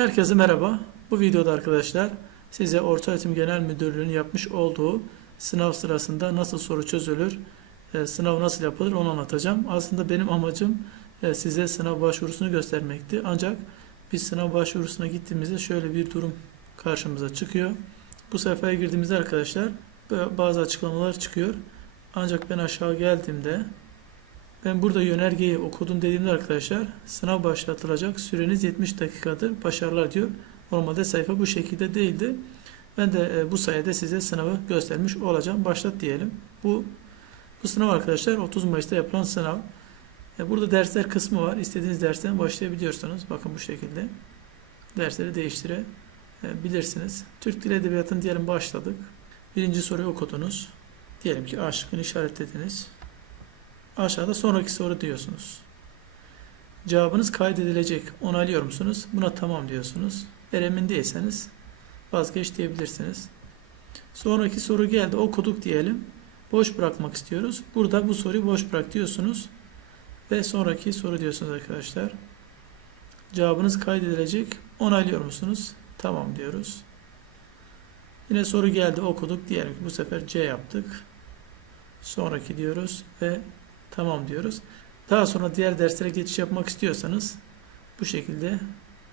Herkese merhaba. Bu videoda arkadaşlar size Ortaöğretim Genel Müdürlüğü'nün yapmış olduğu sınav sırasında nasıl soru çözülür, e, sınav nasıl yapılır onu anlatacağım. Aslında benim amacım e, size sınav başvurusunu göstermekti. Ancak biz sınav başvurusuna gittiğimizde şöyle bir durum karşımıza çıkıyor. Bu sayfaya girdiğimizde arkadaşlar bazı açıklamalar çıkıyor. Ancak ben aşağı geldiğimde ben burada yönergeyi okudum dediğimde arkadaşlar sınav başlatılacak süreniz 70 dakikadır başarılar diyor. Normalde sayfa bu şekilde değildi. Ben de e, bu sayede size sınavı göstermiş olacağım. Başlat diyelim. Bu bu sınav arkadaşlar 30 Mayıs'ta yapılan sınav. E, Burada dersler kısmı var. İstediğiniz dersten başlayabiliyorsunuz. Bakın bu şekilde. Dersleri değiştirebilirsiniz. Türk Dili Edebiyatı'nı diyelim başladık. Birinci soruyu okudunuz. Diyelim ki A şıkkını işaretlediniz. Aşağıda sonraki soru diyorsunuz. Cevabınız kaydedilecek. Onaylıyor musunuz? Buna tamam diyorsunuz. Eğer emin değilseniz vazgeç diyebilirsiniz. Sonraki soru geldi. Okuduk diyelim. Boş bırakmak istiyoruz. Burada bu soruyu boş bırak diyorsunuz. Ve sonraki soru diyorsunuz arkadaşlar. Cevabınız kaydedilecek. Onaylıyor musunuz? Tamam diyoruz. Yine soru geldi. Okuduk. Diyelim bu sefer C yaptık. Sonraki diyoruz ve tamam diyoruz. Daha sonra diğer derslere geçiş yapmak istiyorsanız bu şekilde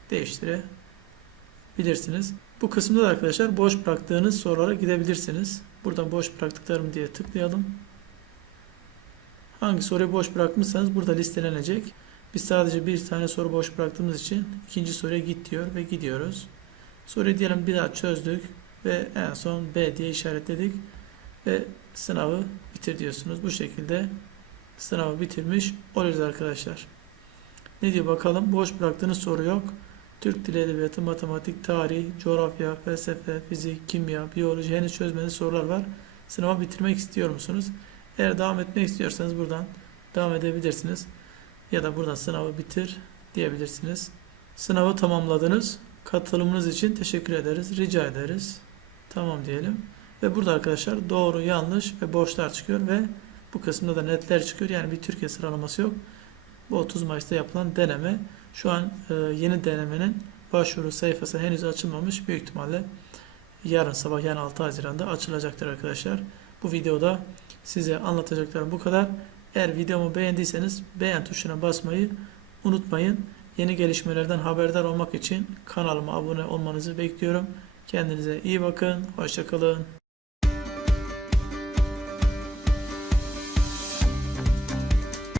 değiştirebilirsiniz. Bu kısımda da arkadaşlar boş bıraktığınız sorulara gidebilirsiniz. Buradan boş bıraktıklarım diye tıklayalım. Hangi soruyu boş bırakmışsanız burada listelenecek. Biz sadece bir tane soru boş bıraktığımız için ikinci soruya git diyor ve gidiyoruz. Soruyu diyelim bir daha çözdük ve en son B diye işaretledik ve sınavı bitir diyorsunuz. Bu şekilde sınavı bitirmiş oluyoruz arkadaşlar. Ne diyor bakalım? Boş bıraktığınız soru yok. Türk Dili Edebiyatı, Matematik, Tarih, Coğrafya, Felsefe, Fizik, Kimya, Biyoloji henüz çözmediğiniz sorular var. Sınavı bitirmek istiyor musunuz? Eğer devam etmek istiyorsanız buradan devam edebilirsiniz. Ya da buradan sınavı bitir diyebilirsiniz. Sınavı tamamladınız. Katılımınız için teşekkür ederiz. Rica ederiz. Tamam diyelim. Ve burada arkadaşlar doğru, yanlış ve boşlar çıkıyor ve bu kısımda da netler çıkıyor. Yani bir Türkiye sıralaması yok. Bu 30 Mayıs'ta yapılan deneme. Şu an e, yeni denemenin başvuru sayfası henüz açılmamış. Büyük ihtimalle yarın sabah yani 6 Haziran'da açılacaktır arkadaşlar. Bu videoda size anlatacaklarım bu kadar. Eğer videomu beğendiyseniz beğen tuşuna basmayı unutmayın. Yeni gelişmelerden haberdar olmak için kanalıma abone olmanızı bekliyorum. Kendinize iyi bakın. Hoşçakalın.